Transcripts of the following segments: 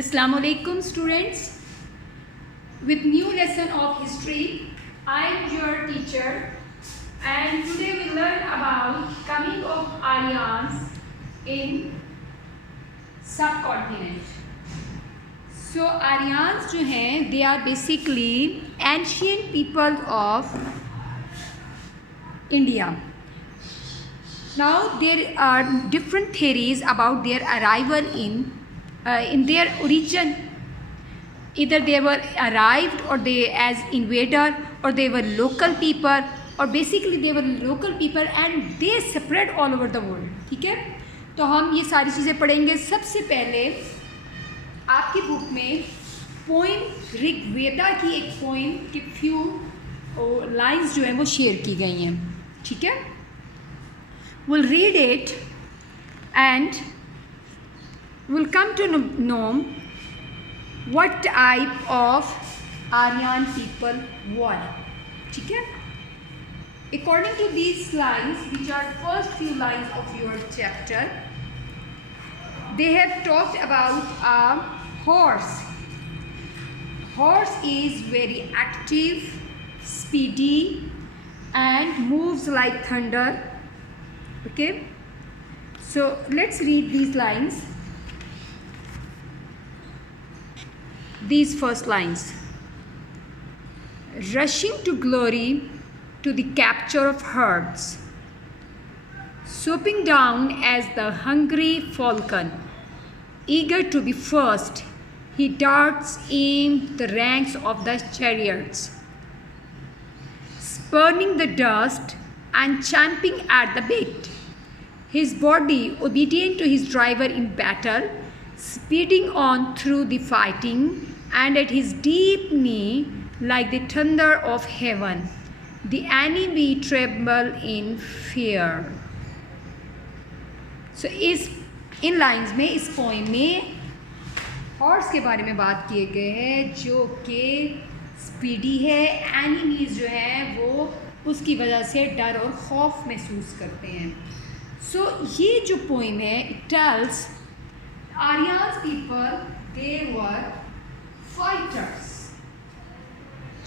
Assalamu alaikum students. With new lesson of history, I am your teacher and today we learn about coming of Aryans in subcontinent. So Aryans जो हैं, they are basically ancient people of India. Now there are different theories about their arrival in their origin. Either they were arrived or they as invader, or they were local people, or basically they were local people and they spread all over the world. ठीक है, तो हम ये सारी चीज़ें पढ़ेंगे. सबसे पहले आपकी बुक में पोइम ऋग्वेदा की एक पोइम के फ्यू लाइंस जो हैं वो शेयर की गई हैं. ठीक है, we'll read it and we'll come to know what type of Aryan people were. ठीक है, according to these lines, which are first few lines of your chapter, they have talked about a horse. Horse is very active, speedy and moves like thunder. Okay, so let's read these lines. These first lines: rushing to glory, to the capture of herds, swooping down as the hungry falcon, eager to be first, he darts in the ranks of the chariots, spurning the dust and champing at the bit, his body obedient to his driver in battle, speeding on through the fighting, and at his deep knee, like the thunder of heaven, the enemy tremble in fear. So in lines में, इस poem में horse के बारे में बात किए गए हैं जो कि स्पीडी है. एनिमीज जो हैं वो उसकी वजह से डर और खौफ महसूस करते हैं. सो ये जो पोइम है, it tells Aryans people they were fighters.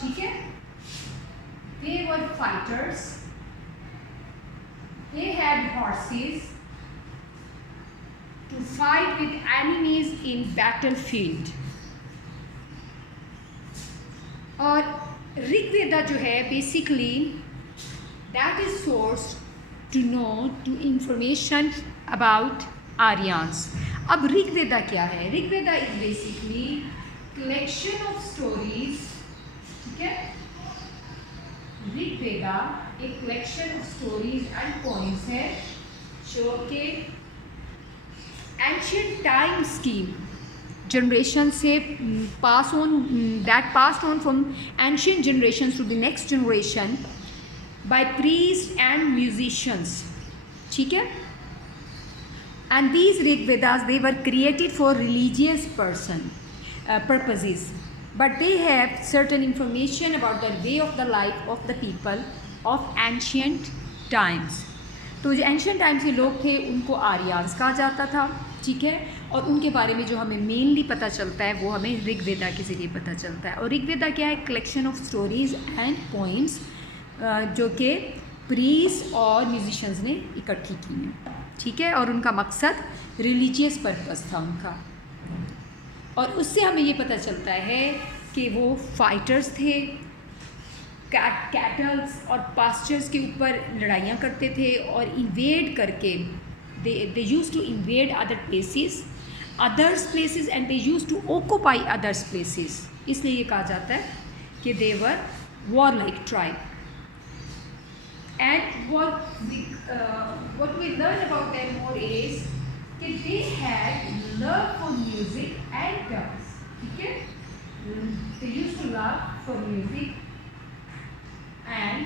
ठीक है, they were fighters, they had horses to fight with enemies in battlefield. और ऋग्वेदा जो है basically that is source to know to information about Aryans. अब ऋग्वेदा क्या है? Rigveda is basically collection of stories. ठीक है, ऋग्वेदा एक collection of stories and poems है जो कि एंशियंट टाइम्स की जनरेशन से pass on from ancient generation to the next generation by priest and musicians. ठीक है, and these Rigvedas they were created for religious purposes, but they have certain information about the way of the life of the people of ancient times. तो जो ancient times के लोग थे उनको Aryans कहा जाता था. ठीक है, और उनके बारे में जो हमें मेनली पता चलता है वो हमें ऋग्वेदा के ज़रिए पता चलता है. और ऋग्वेदा क्या है? Collection of stories and poems जो कि प्रीस्ट और म्यूजिशियंस ने इकट्ठी की हैं. ठीक है, और उनका मकसद रिलीजियस पर्पस था उनका. और उससे हमें ये पता चलता है कि वो फाइटर्स थे, कैटल्स और पास्चर्स के ऊपर लड़ाइयाँ करते थे और इन्वेड करके they use to invade others places and they use to occupy others places. इसलिए ये कहा जाता है कि they were war like tribe. And what we learn about them more is कि they had love for music and dance. ठीक है, they used to love for music and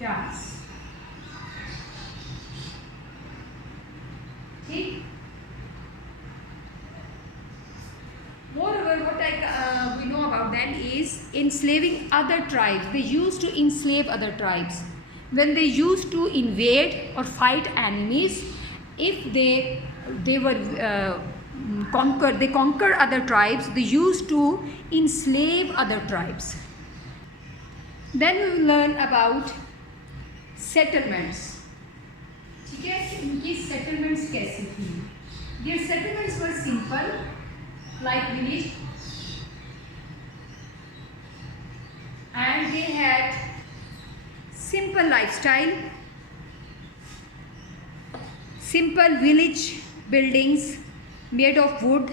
dance. ठीक, moreover what we know about them is enslaving other tribes. They used to enslave other tribes. When they used to invade or fight enemies, if they they were they conquered other tribes. They used to enslave other tribes. Then we will learn about settlements. ठीक है, कि उनकी settlements कैसी थी. Their settlements were simple, like village, and they had simple lifestyle, simple village buildings made of wood.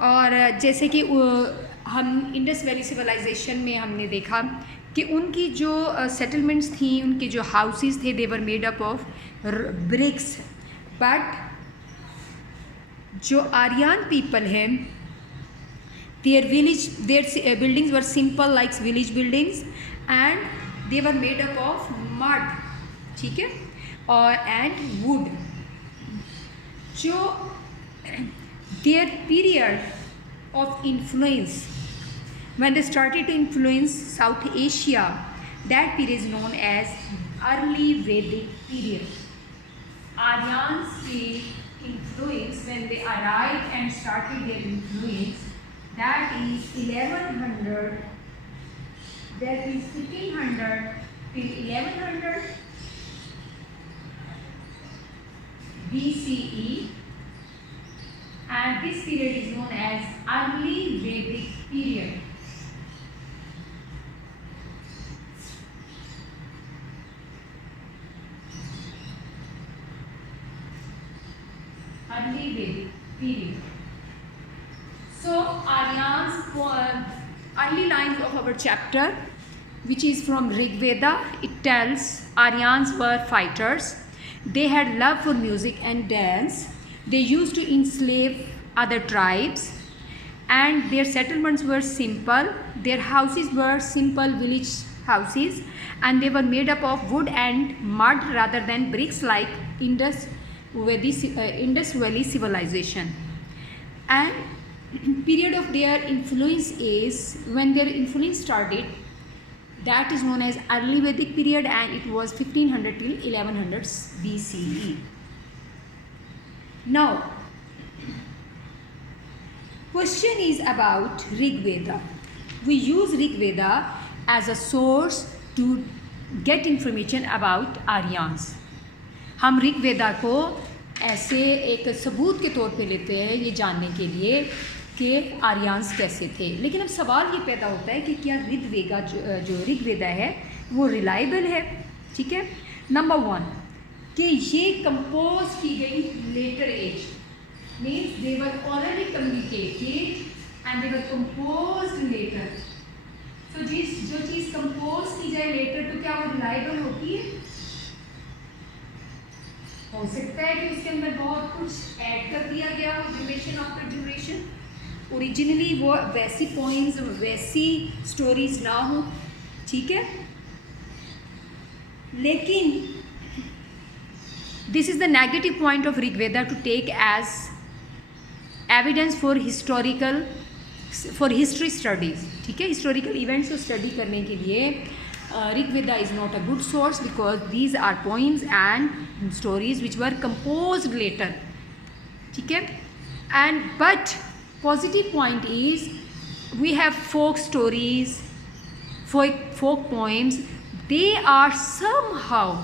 और जैसे कि हम इंडस वैली सिविलाइजेशन में हमने देखा कि उनकी जो सेटलमेंट्स थी, उनके जो हाउसेस थे, they were made up of bricks. But जो आर्यन पीपल हैं, their buildings were simple like village buildings and they were made up of mud. ठीक है, और एंड वुड. जो their period of influence, when they started to influence South Asia, that period is known as early Vedic period. Aryans ki influence, when they arrived and started their influence, that is 1100, that is 1500 till 1100 BCE. And this period is known as early Vedic period. Early Vedic period. So Aryans, early lines of our chapter, which is from Rigveda, it tells Aryans were fighters. They had love for music and dance. They used to enslave other tribes, and their settlements were simple. Their houses were simple village houses, and they were made up of wood and mud rather than bricks like Indus Valley civilization. And period of their influence is when their influence started, that is known as early Vedic period, and it was 1500 till 1100 BCE. Now, question is about Rigveda. We use Rigveda as a source to get information about Aryans. हम ऋग्वेदा को ऐसे एक सबूत के तौर पे लेते हैं ये जानने के लिए कि आर्यंस कैसे थे. लेकिन अब सवाल ये पैदा होता है कि क्या ऋग्वेदा है वो रिलायबल है. ठीक है. नंबर 1 कि ये कंपोज की गई letter as, means they were already communicated and they were composed letter. तो जो चीज़ कंपोज की जाए लेटर, तो क्या वो रिलायबल होती है? हो सकता है कि उसके अंदर बहुत कुछ ऐड कर दिया गया हो जनरेशन आफ्टर जनरेशन. ओरिजिनली वो वैसी पॉइंट्स, वैसी स्टोरीज ना हो. ठीक है. लेकिन this is the negative point of Rigveda to take as evidence for history studies. ठीक है. historical events को study करने के लिए Rigveda is not a good source because these are poems and stories which were composed later. ठीक है. And but positive point is we have folk stories, folk poems. They are somehow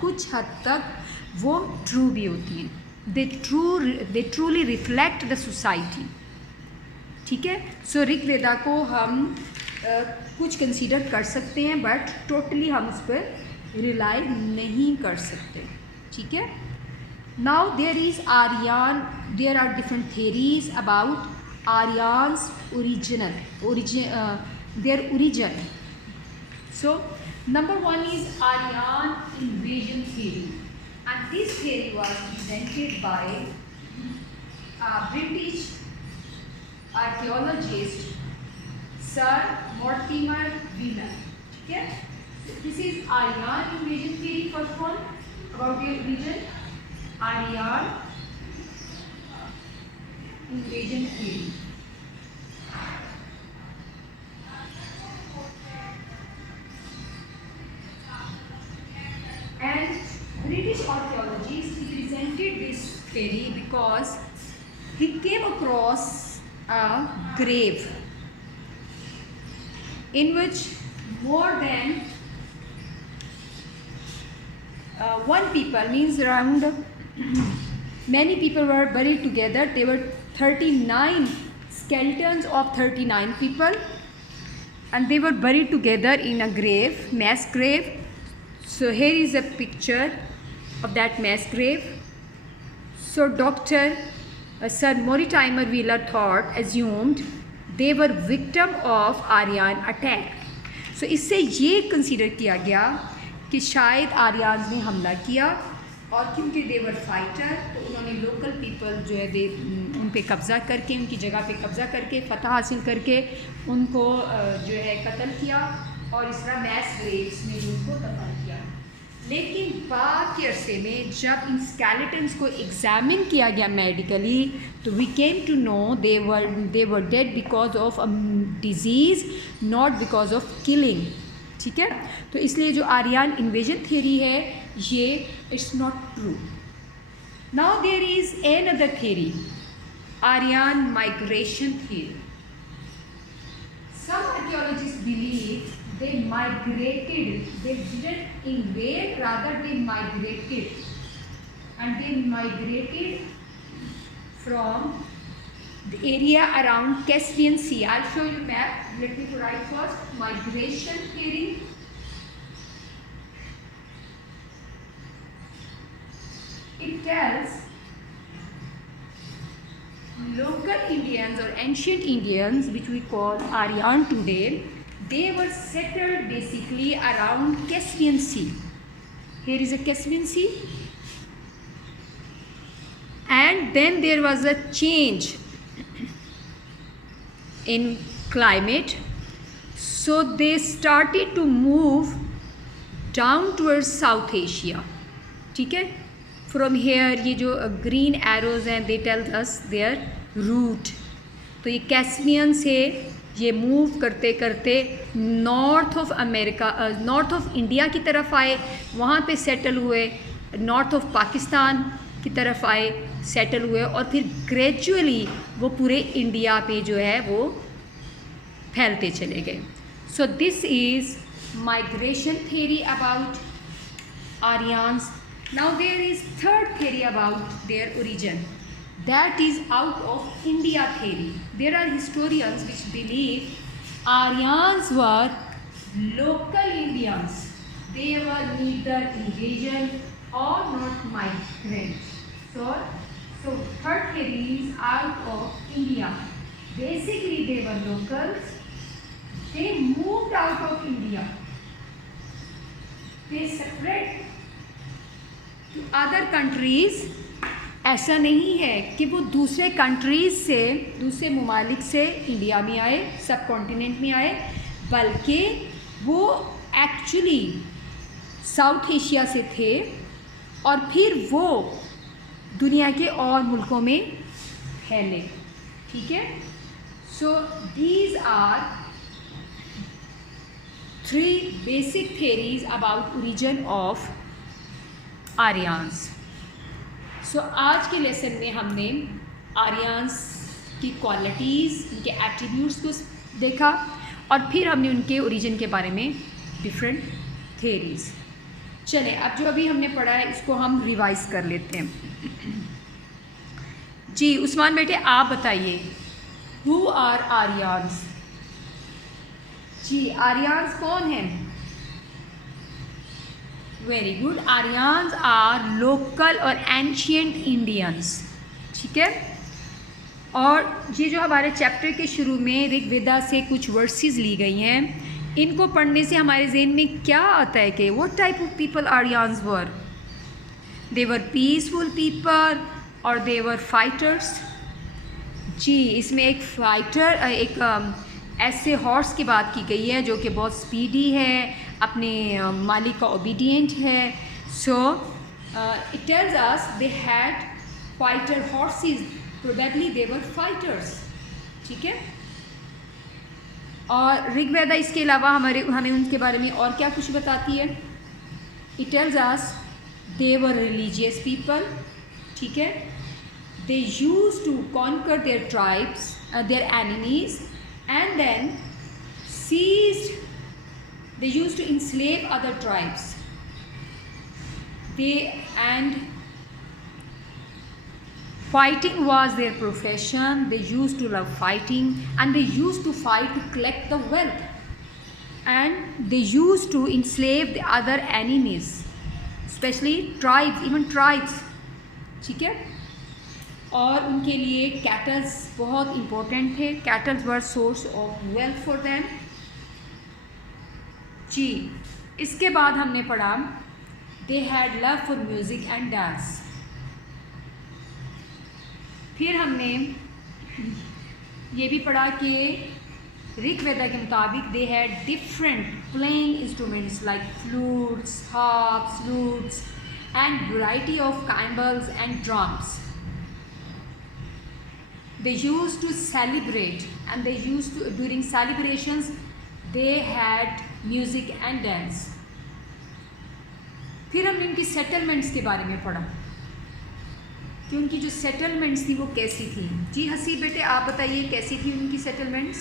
कुछ हद तक वो true भी होती हैं. they truly reflect the society. ठीक है. सो ऋग्वेदा को हम कुछ कंसीडर कर सकते हैं, बट टोटली हम उस पर रिलाई नहीं कर सकते. ठीक है. Now there are different theories about Aryans their origin. So number 1 is Aryan invasion theory, and this theory was presented by British archaeologist Sir Mortimer Wheeler. Okay? This is Aryan invasion theory. First one about their origin. Aryan invasion theory. And British archaeologist, he presented this theory because he came across a grave in which more than one people, means around many people were buried together. There were 39 skeletons of 39 people, and they were buried together in a grave, mass grave. So here is a picture of that mass grave. So Dr. Sir Mortimer Wheeler assumed they were victim of Aryan attack. So इससे ये consider किया गया कि शायद Aryans ने हमला किया, और क्योंकि दे वर फाइटर तो उन्होंने लोकल पीपल जो है दे उन पे कब्ज़ा करके, उनकी जगह पे कब्ज़ा करके, फ़तह हासिल करके उनको जो है कत्ल किया, और इस तरह मैस ग्रेव्स में उनको दफन किया। लेकिन बाद के अरसे में जब इन स्केलेटन्स को एग्ज़ामिन किया गया मेडिकली, तो we came to know they were dead because of a disease, not because of killing. ठीक है, तो इसलिए जो आर्यन इन्वेजन थ्योरी है ये it's not true. Now there is another theory, Aryan migration theory. Some archaeologists believe they migrated, they didn't invade, rather they migrated, and they migrated from the area around Caspian Sea. I'll show you map. Let me write first. Migration theory. It tells local Indians or ancient Indians, which we call Aryan today, they were settled basically around Caspian Sea. Here is a Caspian Sea, and then there was a change in climate, so they started to move down towards South Asia. ठीक है, from here ये जो green arrows हैं they tell us their route. तो ये Caspian से ये move करते करते north of America, north of India की तरफ आए, वहाँ पे सेटल हुए, नॉर्थ ऑफ पाकिस्तान की तरफ आए, सेटल हुए, और फिर ग्रेजुअली वो पूरे इंडिया पे जो है वो फैलते चले गए। So this is migration theory about Aryans. Now there is third theory about their origin, that is out of India theory. There are historians which believe Aryans were local Indians. They were neither invasion or not migrants. So third theory is out of India. Basically they were locals. They moved out of India. They spread to other countries। ऐसा नहीं है कि वो दूसरे countries से, दूसरे ममालिक से इंडिया में आए, सब कॉन्टिनेंट में आए, बल्कि वो एक्चुअली साउथ एशिया से थे, और फिर वो दुनिया के और मुल्कों में फैले। ठीक है, so these are 3 basic theories about origin of Aryans. So आज के लेसन में हमने आर्यंस की क्वालिटीज़, उनके एट्रीब्यूट्स को देखा, और फिर हमने उनके ओरिजिन के बारे में डिफरेंट थेरीज़। चलें, अब जो अभी हमने पढ़ा है इसको हम रिवाइज कर लेते हैं। जी उस्मान बेटे आप बताइए, हु आर आर्यंस? जी आर्यंस कौन हैं? Very good, Aryans are local और एंशियंट इंडियंस। ठीक है, और ये जो हमारे चैप्टर के शुरू में ऋग्वेदा से कुछ वर्सेस ली गई हैं, इनको पढ़ने से हमारे जहन में क्या आता है कि what type of people Aryans were? They were peaceful people और दे वर फाइटर्स। जी इसमें एक फाइटर, एक ऐसे हॉर्स की बात की गई है जो कि बहुत स्पीडी है, अपने मालिक का ओबीडियंट है। So it tells us they had fighter horses, probably they were fighters. ठीक है, और ऋग्वेदा इसके अलावा हमें उनके बारे में और क्या कुछ बताती है? It tells us They were religious people, ठीक है. They used to conquer their tribes, their enemies, and then seized. They used to enslave other tribes. And fighting was their profession. They used to love fighting, and they used to fight to collect the wealth, and they used to enslave the other enemies, especially tribes, even tribes, ठीक है. और उनके लिए kettles बहुत important थे. Cattles were source of wealth for them. जी, इसके बाद हमने पढ़ा they had love for music and dance. फिर हमने ये भी पढ़ा कि ऋग्वेदा के मुताबिक they had different playing instruments like flutes, harps, lutes and variety of cymbals and drums. They used to celebrate, and they used to, during celebrations, they had music and dance. फिर हमने इनकी सेटलमेंट्स के बारे में पढ़ा कि उनकी जो सेटलमेंट्स थी वो कैसी थी. जी हसी बेटे, आप बताइए कैसी थी उनकी settlements.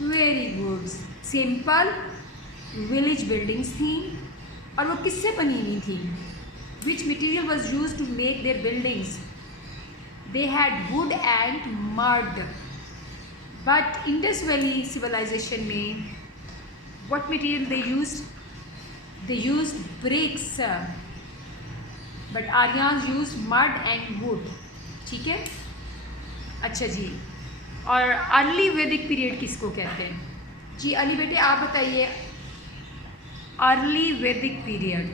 Very good. Simple village buildings थी. और वो किससे बनी हुई थी? Which material was use to make their buildings? They had wood and mud. But Indus Valley civilization में what material they used? They used bricks. But Aryans used mud and wood. ठीक है. अच्छा जी. और अर्ली वैदिक period किसको कहते हैं? जी अली बेटे आप बताइए. अर्ली वैदिक period,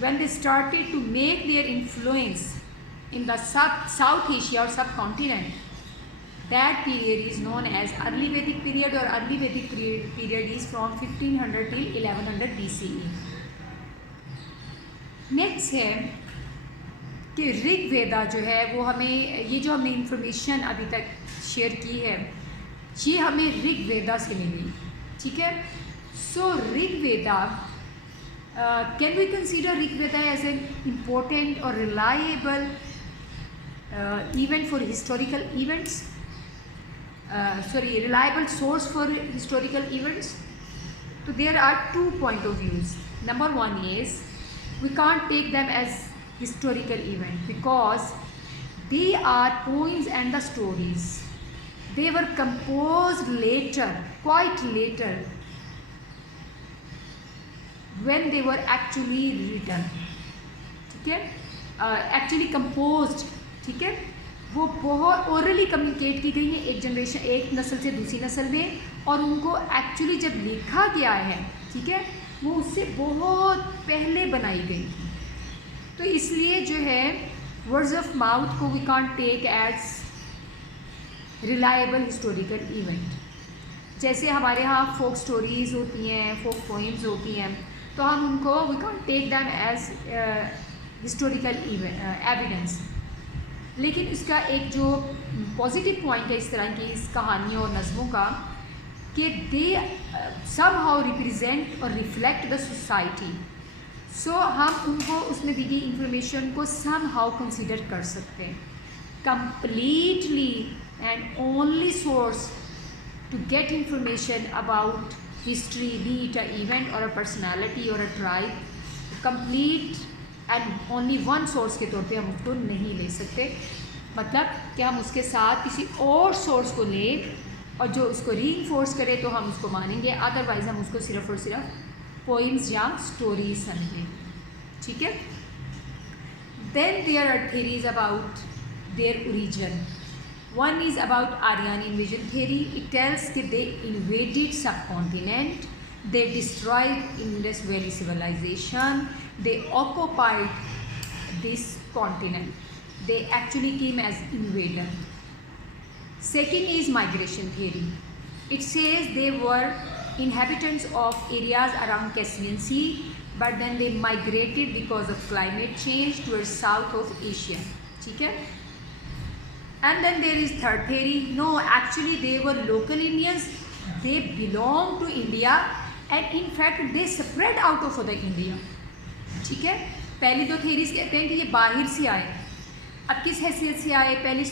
when they started to make their influence in the South Asia or subcontinent, that period is known as early Vedic period, or early Vedic period is from 1500 till 1100 BCE. Next है कि ऋग्वेदा जो है वो हमें, ये जो हमने information अभी तक शेयर की है ये हमें ऋग्वेदा से मिली. ठीक है. सो Rigveda, can we consider Rigveda as an important or reliable event for historical events? Reliable source for historical events? So there are 2 point of views. Number one is we can't take them as historical event because they are poems and the stories. They were composed later, quite later, when they were actually written. ठीक है. Actually composed. ठीक है. वो बहुत orally communicate की गई है एक जनरेशन, एक नस्ल से दूसरी नस्ल में, और उनको एक्चुअली जब लिखा गया है, ठीक है, वो उससे बहुत पहले बनाई गई थी. तो इसलिए जो है वर्ड्स ऑफ माउथ को we can't take as reliable historical event. जैसे हमारे यहाँ फोक स्टोरीज़ होती हैं, फोक पोइम्स होती हैं, तो हम उनको we can't take them as historical evidence. लेकिन इसका एक जो पॉजिटिव पॉइंट है इस तरह की इस कहानियों और नज़मों का कि दे समहाउ रिप्रेजेंट और रिफ्लेक्ट द सोसाइटी. सो हम उनको उसमें दी गई इंफॉर्मेशन को समहाउ कंसीडर कर सकते हैं. Completely and only source to get information about history, be it a event और अ पर्सनैलिटी और a tribe, complete and only one source के तौर पे हम उसको नहीं ले सकते. मतलब कि हम उसके साथ किसी और सोर्स को लें और जो उसको रीइंफोर्स करे तो हम उसको मानेंगे, अदरवाइज़ हम उसको सिर्फ और सिर्फ पोइम्स या स्टोरीज समझें. ठीक है. Then there are theories about their origin. One is about Aryan invasion theory. It tells कि they invaded subcontinent, they destroyed Indus Valley civilization, they occupied this continent, they actually came as invader. Second is migration theory. It says they were inhabitants of areas around Caspian Sea, but then they migrated because of climate change towards south of Asia. ठीक है. And then there is third theory. No, actually they were local Indians, they belong to India, and in fact they spread out of other India. ठीक है। पहली दो theories कहते हैं कि ये बाहर से आए। अब किस हैसियत से आए? पहली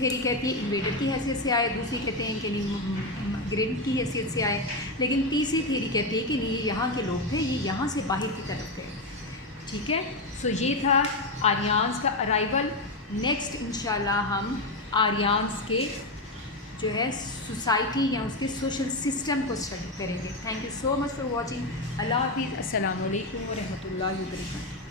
थेरी कहती है इन्वेडर की हैसियत से आए, दूसरी कहते हैं कि नहीं ग्रेड की हैसियत से आए, लेकिन तीसरी थेरी कहती है कि नहीं ये यहाँ के लोग थे, ये यहाँ से बाहर की तरफ थे। ठीक है। सो ये था आर्यंस का अराइवल। नेक्स्ट इंशाल्लाह हम आर्यंस के जो है सोसाइटी या उसके सोशल सिस्टम को स्टडी करेंगे। Thank you so much for watching. अल्लाह हाफिज़। अस्सलाम वालेकुम व रहमतुल्लाहि व बरकातहू।